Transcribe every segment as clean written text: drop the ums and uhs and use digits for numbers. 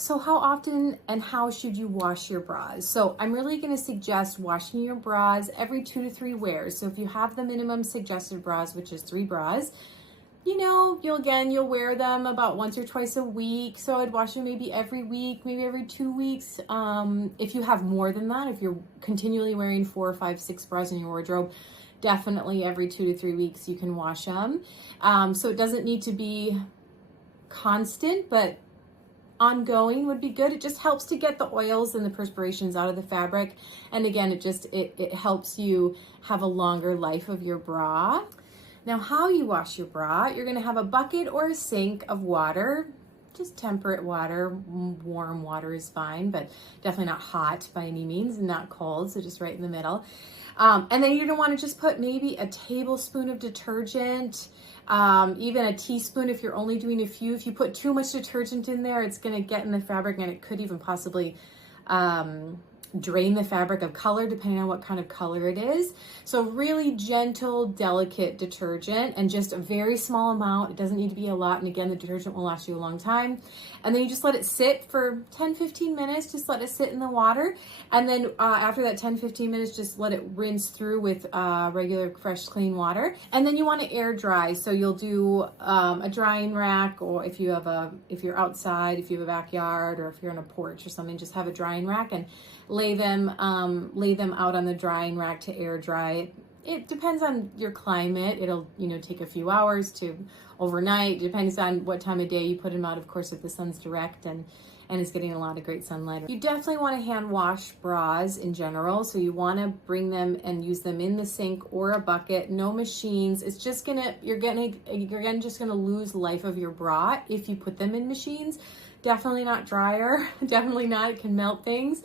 So how often and how should you wash your bras? So I'm really going to suggest washing your bras every 2 to 3 wears. So if you have the minimum suggested bras, which is 3 bras, you'll wear them about once or twice a week. So I'd wash them maybe every week, maybe every 2 weeks. If you have more than that, if you're continually wearing 4, 5, 6 bras in your wardrobe, definitely every 2 to 3 weeks you can wash them. So it doesn't need to be constant, but ongoing would be good. It just helps to get the oils and the perspirations out of the fabric. And again, it helps you have a longer life of your bra. Now, how you wash your bra, you're gonna have a bucket or a sink of water, just temperate water. Warm water is fine, but definitely not hot by any means, and not cold, so just right in the middle. And then you're gonna wanna just put maybe a tablespoon of detergent, even a teaspoon if you're only doing a few. If you put too much detergent in there, it's gonna get in the fabric and it could even possibly drain the fabric of color, depending on what kind of color it is. So really gentle, delicate detergent, and just a very small amount. It doesn't need to be a lot. And again, the detergent will last you a long time. And then you just let it sit for 10-15 minutes. Just let it sit in the water. And then after that 10-15 minutes, just let it rinse through with regular, fresh, clean water. And then you want to air dry. So you'll do a drying rack, or if you're outside, if you have a backyard, or if you're on a porch or something, just have a drying rack and lay them out on the drying rack to air dry. It depends on your climate. It'll take a few hours to overnight. Depends on what time of day you put them out. Of course, if the sun's direct and it's getting a lot of great sunlight. You definitely want to hand wash bras in general. So you want to bring them and use them in the sink or a bucket. No machines. It's just you're just gonna lose life of your bra if you put them in machines. Definitely not dryer. Definitely not. It can melt things.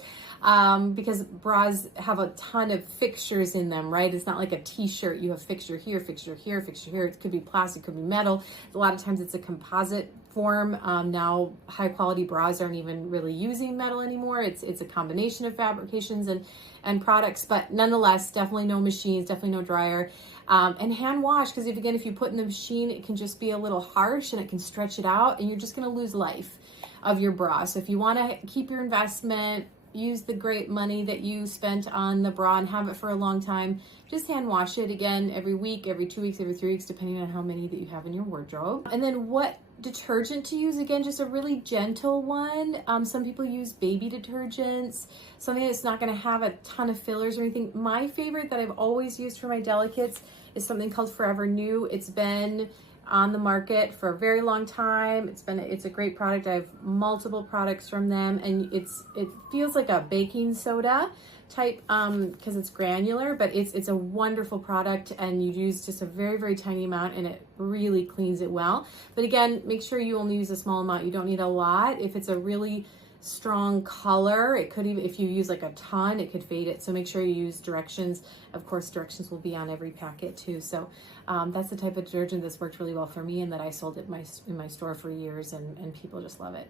Because bras have a ton of fixtures in them, right? It's not like a t-shirt. You have fixture here, fixture here, fixture here. It could be plastic, could be metal. A lot of times it's a composite form. Now high quality bras aren't even really using metal anymore. It's a combination of fabrications and products, but nonetheless, definitely no machines, definitely no dryer. And hand wash, because if you put in the machine, it can just be a little harsh and it can stretch it out, and you're just gonna lose life of your bra. So if you wanna keep your investment, use the great money that you spent on the bra and have it for a long time, just hand wash it again every week, every 2 weeks, every 3 weeks, depending on how many that you have in your wardrobe. And then what detergent to use? Again, just a really gentle one. Some people use baby detergents, something that's not going to have a ton of fillers or anything. My favorite that I've always used for my delicates is something called Forever New. It's been on the market for a very long time. It's a great product. I have multiple products from them, and it feels like a baking soda type because it's granular, but it's a wonderful product, and you use just a very, very tiny amount and it really cleans it well. But again, make sure you only use a small amount. You don't need a lot. If it's a really strong color, it could even, if you use like a ton, it could fade it. So make sure you use directions. Of course, directions will be on every packet too. So that's the type of detergent that's worked really well for me and that I sold in my store for years, and people just love it.